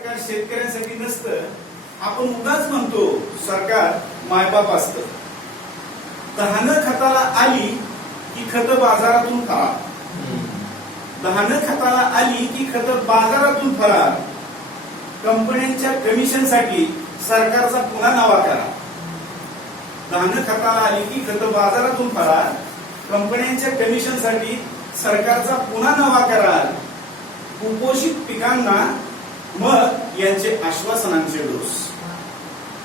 सरकार शेतकऱ्यांसाठी नसतं. आपण उगाच म्हणतो सरकार मायबाप असतं. दहानं खताला आली की खत बाजारातून फरार. दहानं खताला आली की खत बाजारातून फरार. कंपन्यांच्या कमिशनसाठी सरकारचा पुन्हा नावा करा. दहानं खताला आली की खत बाजारातून फरार. कंपन्यांच्या कमिशनसाठी सरकारचा पुन्हा नवा करार. कुपोषित पिकांना मग यांचे आश्वासनांचे डोस.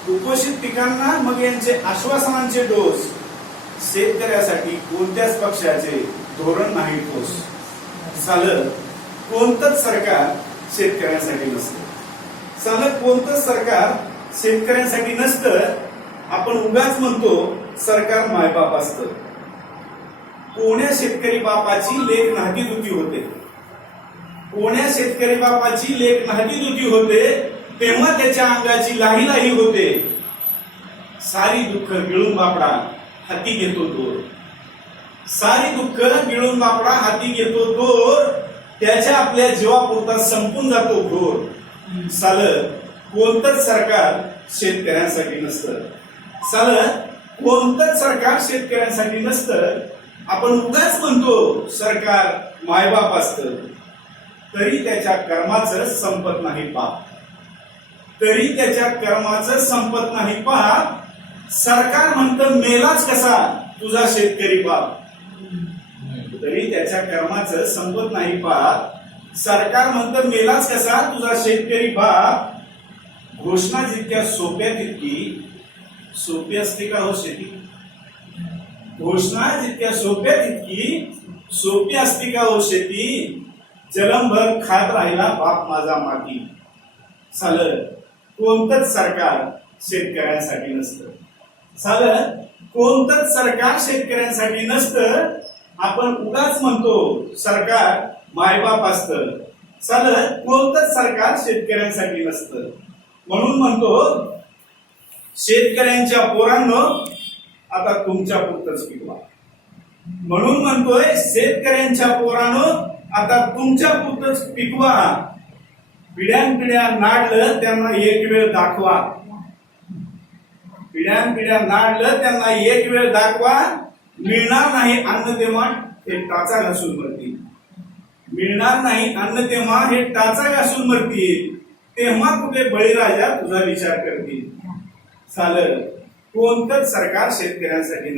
कुपोषित पिकांना मग यांचे आश्वासनांचे डोस. शेतकऱ्यासाठी कोणत्याच पक्षाचे धोरण नाही ठोस. सालं कोणतंच सरकार शेतकऱ्यांसाठी नसतं. सालं कोणतंच सरकार शेतकऱ्यांसाठी नसतं. आपण उगाच म्हणतो सरकार मायबाप असतं. कोण्या शेतकरी बापाची लेक नाहती दुती होते. कोण्या शेतकरी बापाची लेक नाहती दुती होते तेव्हा त्याच्या अंगाची लाही लाही होते. सारी दुःख गिळून बापडा हाती घेतो दोर. सारी दुःख गिळून बापडा हाती घेतो दोर. त्याच्या आपल्या जीवापुरता संपून जातो घोर. सालं कोणतंच सरकार शेतकऱ्यांसाठी नसतं. सालं कोणतंच सरकार शेतकऱ्यांसाठी नसतं. आपण उगाच म्हणतो सरकार मायबाप असतं. तरी त्याच्या कर्माचं संपत नाही पाप. तरी त्याच्या कर्माचं संपत नाही पाप. सरकार म्हणतं मेलाच कसा तुझा शेतकरी बाप. तरी त्याच्या कर्माचं संपत नाही पाप. सरकार म्हणतं मेलाच कसा तुझा शेतकरी बाप. घोषणा जितक्या सोप्या तितकी सोपी असते का हो शेती. घोषणा जितक्या सोप्या तितकी सोपी असते का हो शेती. जलमभर खात राहिला बाप माझा माती. सालं कोणतंच सरकार शेतकऱ्यांसाठी नसतं. सालं कोणतंच सरकार शेतकऱ्यांसाठी नसतं. आपण उगाच म्हणतो सरकार मायबाप असतं. सालं कोणतंच सरकार शेतकऱ्यांसाठी नसतं. म्हणून म्हणतो शेतकऱ्यांच्या पोरांनो आता तुमच्या पुरतच पिकवा. म्हणून म्हणतोय शेतकऱ्यांच्या पोरांनो आता तुमच्या पुरतच पिकवा. पिढ्यानपिढ्या नाडलं त्यांना एक वेळ दाखवा. पिढ्यानपिढ्या नाडलं त्यांना एक वेळ दाखवा. मिळणार नाही अन्न तेव्हा हे टाचा घासून मरतील. मिळणार नाही अन्न तेव्हा हे टाचा घासून मरतील. तेव्हा कुठे बळीराजा तुझा विचार करतील. सालं कोणतंच सरकार शेतकऱ्यांसाठी